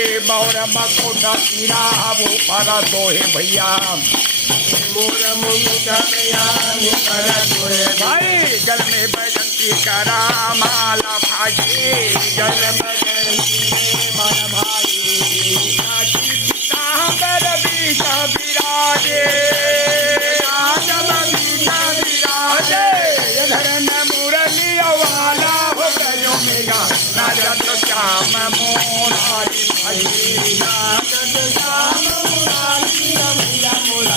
मकोटा तीरा वो पारा तो है भैया मोर मुकुटा भाई जल में बैजंती करा माला भाई जल में माला भाई बर बीता विराजे विराजे धरन मुरली वाला हो गयो मेरा नाचत श्याम मोरारी भाई नाचत श्याम मोरारी भैया मोरा